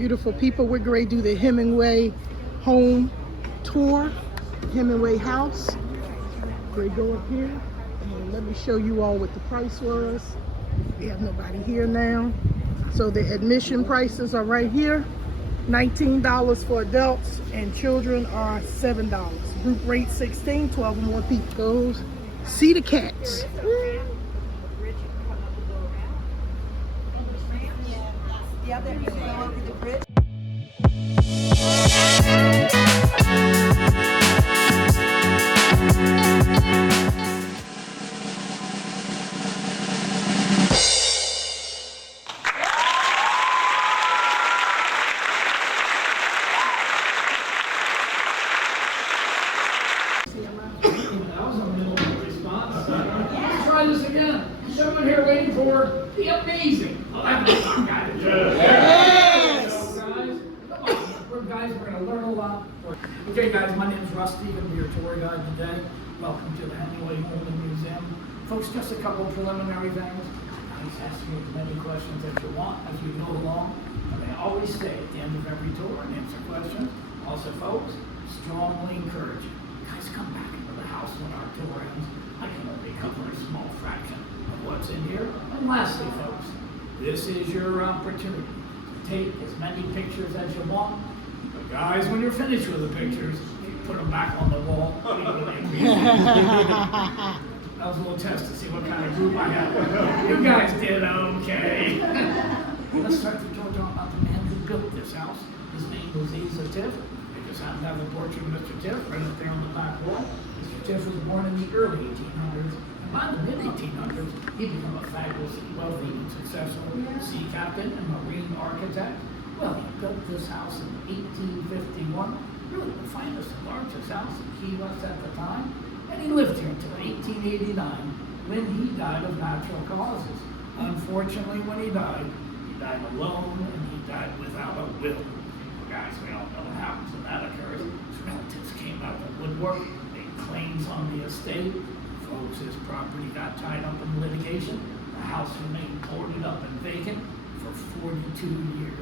Beautiful people. We're going to do the Hemingway home tour, Hemingway house. We're going to go up here and let me show you all what the price was. We have nobody here now. So the admission prices are right here. $19 for adults and children are $7. Group rate 16, 12 or more people. Goes see the cats. Yeah, they're going over the bridge. Try this again. Someone here waiting for the amazing. Yes. We're guys, we're going to learn a lot. Okay, guys, my name is Rusty. I'm going to be your tour guide today. Welcome to the Hemingway Home and Museum. Folks, just a couple of preliminary things. Please ask me as many questions as you want as we go along. And they always stay at the end of every tour and answer questions. Also, folks, strongly encourage you. Guys, come back into the house when our tour ends. I can only cover a small fraction of what's in here. And lastly, folks, this is your opportunity to take as many pictures as you want. But guys, when you're finished with the pictures, you put them back on the wall. We really appreciate it. That was a little test to see what kind of group I had. You guys did okay. Let's start the tour talking about the man who built this house. His name was Asa Tiff. They just happen to have a portrait of Mr. Tiff right up there on the back wall. Mr. Tiff was born in the early 1800s. And by the mid-1800s, he became a fabulously wealthy and successful sea captain and marine architect. Well, he built this house in 1851, really the finest and largest house in Key West at the time. And he lived here until 1889, when he died of natural causes. Unfortunately, when he died alone, and he died without a will. Guys, we all know what happens when that occurs. His relatives came out of the woodwork, made claims on the estate. Folks, his property got tied up in litigation. The house remained boarded up and vacant for 42 years.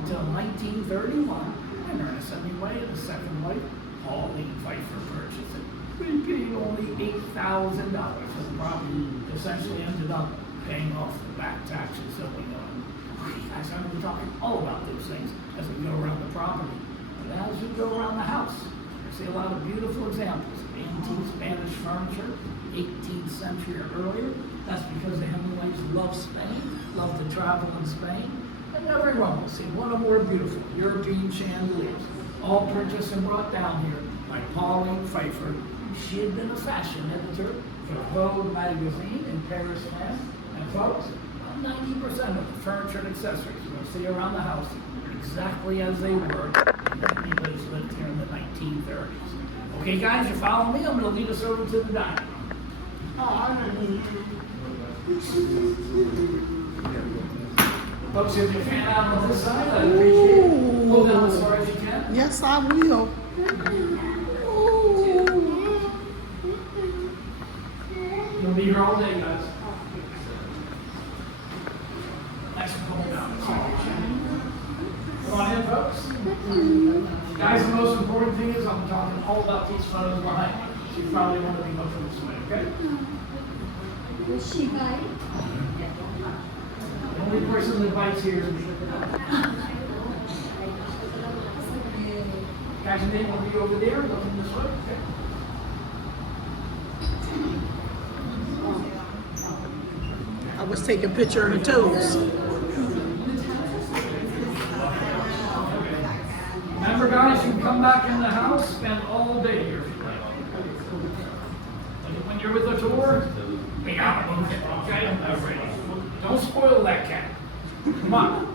Until 1931, when Ernest Hemingway and his second wife, Pauline Pfeiffer, purchased it. We paid only $8,000 for the property. Essentially ended up paying off the back taxes that we owe. Guys, I'm going to be talking all about those things as we go around the property. But as we go around the house, I see a lot of beautiful examples of antique Spanish furniture, 18th century or earlier. That's because the Hemingways love Spain, love to travel in Spain. And everyone will see one or more beautiful European chandeliers, all purchased and brought down here by Pauline Pfeiffer. She had been a fashion editor for Vogue magazine in Paris, France. And folks, 90% of the furniture and accessories you'll see around the house are exactly as they were when the Hemingways lived here in the 1930s. Okay, guys, you follow me? I'm going to lead us over to the dining room. Folks, if you fan out on this side, I'd appreciate it. Pull down as far as you can. Yes, I will. You'll be here all day, guys. Nice and pull down. Come on in, folks. Guys, the most important thing is I'm talking all about these photos behind me. So you probably want to be looking this way, okay? Will she bite? The only person that bites here is me. Guys, your name will be over there, looking this way, okay? I was taking a picture of her toes. Remember, guys, you can come back in the house, spend all day here if you like. When you're with the tour, we gotta move it, okay? Don't spoil that cat. Come on.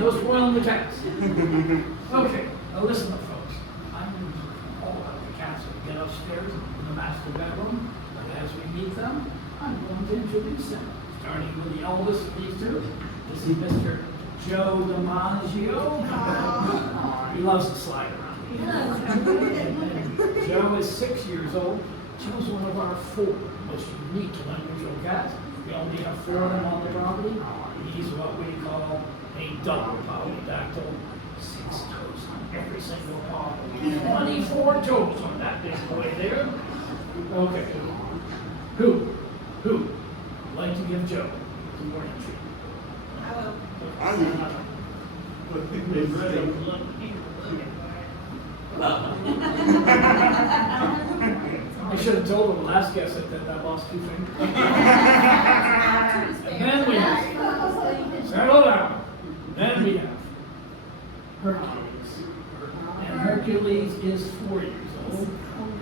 No spoiling the cats. Okay, now listen up, folks. I'm going to talk all about the cats when we get upstairs in the master bedroom. But as we meet them, I'm going to introduce them. Starting with the eldest of these two. This is Mr. Joe DiMaggio. He loves to slide around. Joe is 6 years old. Joe's one of our 4 most unique and unusual cats. We only have 4 of them on the property. He's what we call a double polydactyl 24 toes on that big boy there. Okay. Who would like to give Joe some more entry? I will. I should have told the last guest that I lost 2 fingers. And then we have, settle down. Then we have Hercules. And Hercules is 4 years old.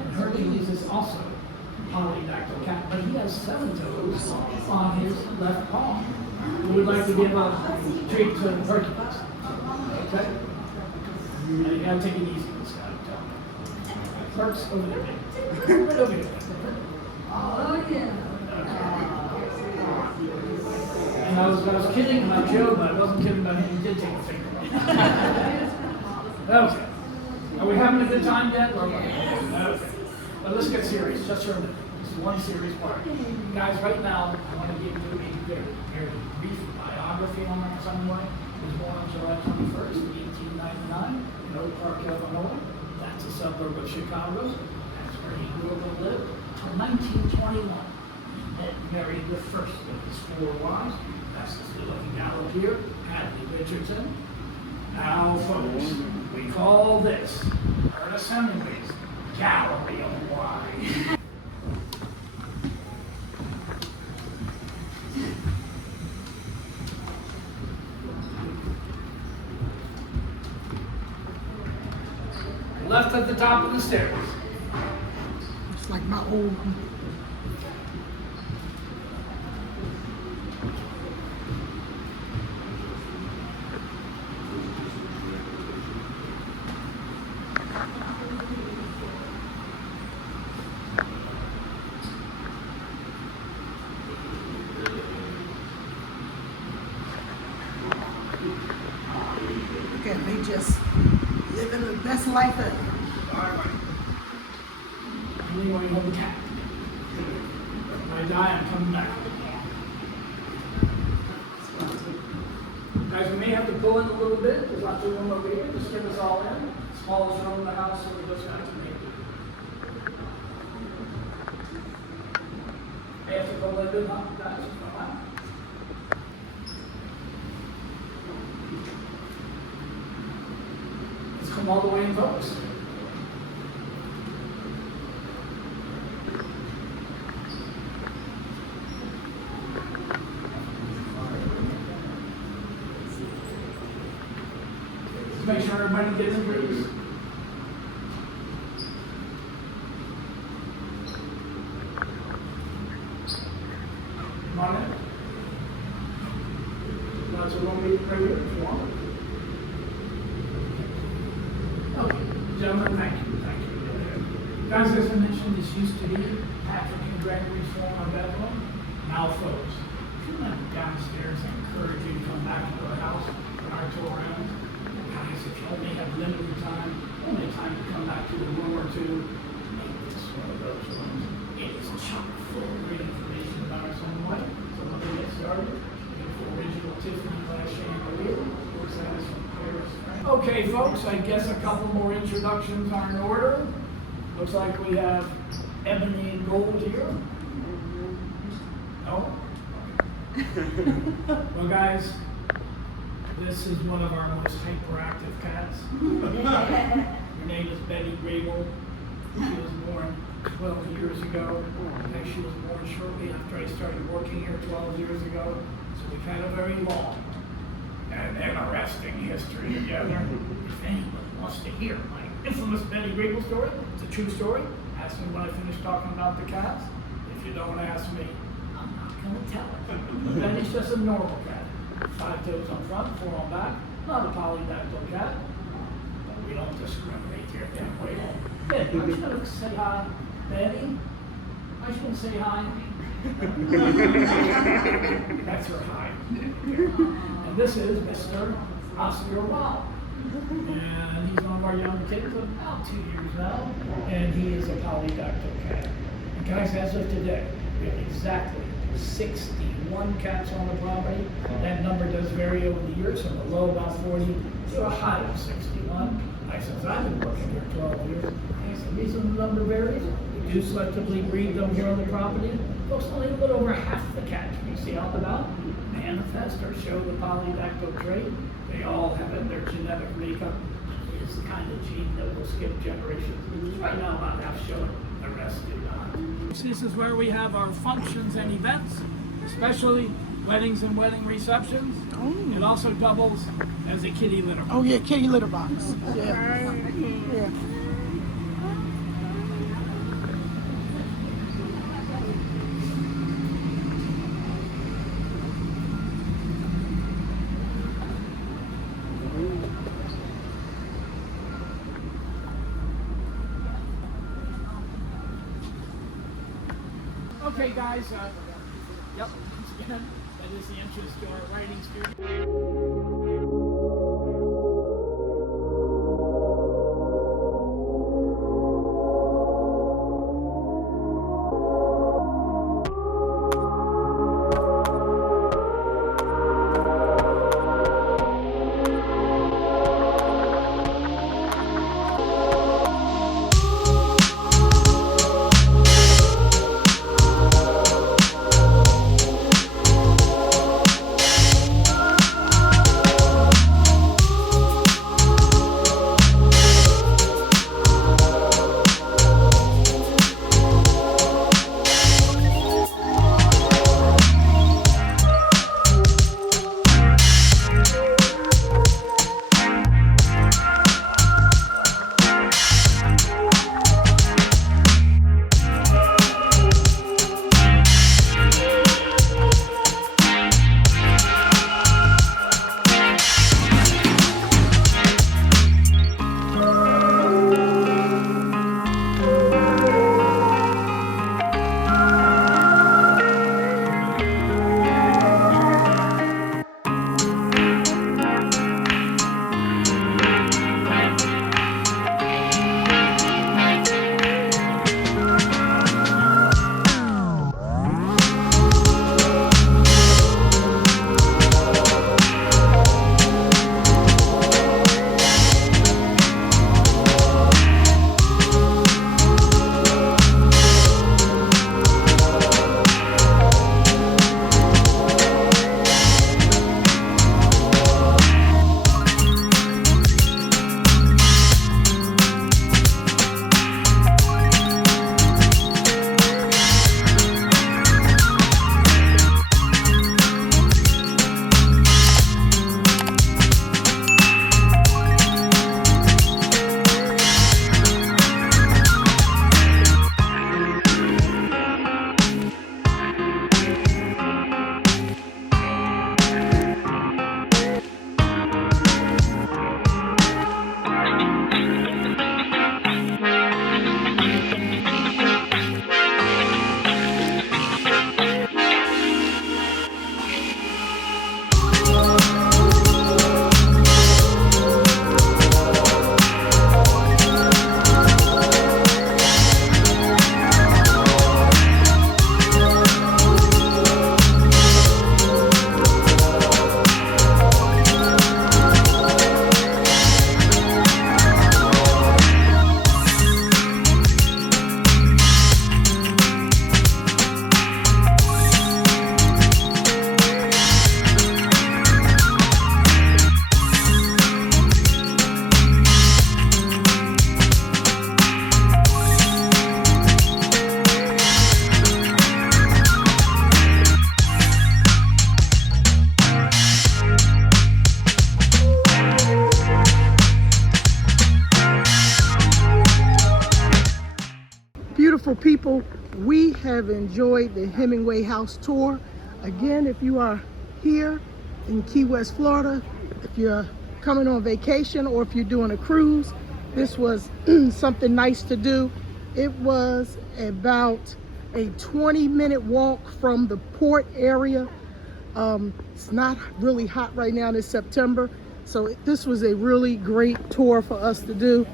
And Hercules is also a polydactyl cat, but he has 7 toes on his left paw. We would like to give a treat to Hercules. Okay? And you gotta take it easy with this guy. Perks over there. Right over here. Oh, yeah. And I was kidding about Joe, but I wasn't kidding about him. He did take a finger. Okay. Are we having a good time yet? Okay. But let's get serious. Just for a minute. This is one serious part. Guys, right now, I want to give you a very, very brief biography on Hemingway. He was born on July 21st, 1899, in Oak Park, Illinois. That's a suburb of Chicago. That's where he grew up and lived until 1921. Then married the first of his 4 wives. That's this good-looking gal up here, Hadley Richardson. Now, folks, we call this Ernest Hemingway's Gallery of Wine. Left at the top of the stairs. It's like my old. Look at me just living the best life ever. Anyway, you have a cat. When I die, I'm coming back. Guys, we may have to pull in a little bit. There's not too room over here. Just give us all in. Smallest room in the house, so we just got to make it. I have to pull in a bit, huh? Guys, come on. Let's come all the way in, folks. Make sure everybody gets a breeze. Come on in. Lots of room right here if you want. Okay, gentlemen, thank you. Guys, as I mentioned, this used to be African Gregory's former bedroom. Now, folks, if you went downstairs, I encourage you to come back to our house for our tour around. Guys, if you only have limited time to come back to a room or two, make this one of those rooms. It is chock full of great information about our Hemingway. So let me get started. Beautiful original Tiffany glass chandelier. Looks like it's from Paris. Okay, folks, I guess a couple more introductions are in order. Looks like we have ebony and gold here. No? Well, guys, this is one of our most hyperactive cats. Her name is Betty Grable. She was born 12 years ago. Actually, she was born shortly after I started working here 12 years ago. So we've had a very long and interesting history together. If anyone wants to hear my infamous Betty Grable story, it's a true story. Ask me when I finish talking about the cats. If you don't ask me, I'm not going to tell it. Betty's just a normal cat. 5 toes on front, 4 on back. Not a polydactyl cat. But we don't discriminate here that way. Betty, aren't you going to say hi? Betty? Aren't you going to say hi? That's her hi. And this is Mr. Oscar Robb. And he's one of our young kids, about 2 years now. And he is a polydactyl cat. And guys, as of today, we have exactly 61 cats on the property. That number does vary over the years, from a low about 40 to a high of 61. Since I've been working here 12 years, the reason the number varies, we do selectively breed them here on the property. Folks, only a little over half the cats we see out and about manifest or show the polydactyl trait. They all have it in their genetic makeup. It's the kind of gene that will skip generations. Right now, about half show it, the rest do not. This is where we have our functions and events, especially weddings and wedding receptions. Oh. It also doubles as a kitty litter box. Oh yeah, kitty litter box. Yeah. Yeah. Okay, guys. Yep. Once again, that is the entrance to our writing studio. Beautiful people, we have enjoyed the Hemingway house tour. Again, if you are here in Key West, Florida, if you're coming on vacation or if you're doing a cruise, this was something nice to do. It was about a 20-minute walk from the port area. It's not really hot right now this September, so this was a really great tour for us to do.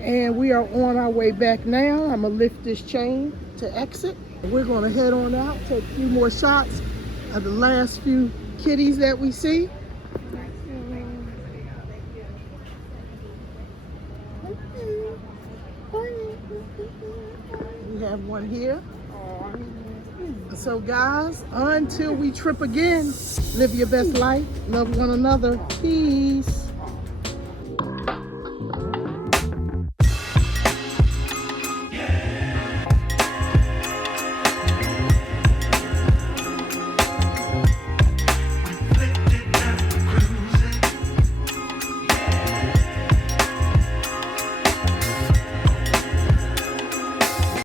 And we are on our way back now. I'm gonna lift this chain to exit. We're gonna head on out, take a few more shots of the last few kitties that we see. We have one here. So guys, until we trip again, live your best life, love one another, peace.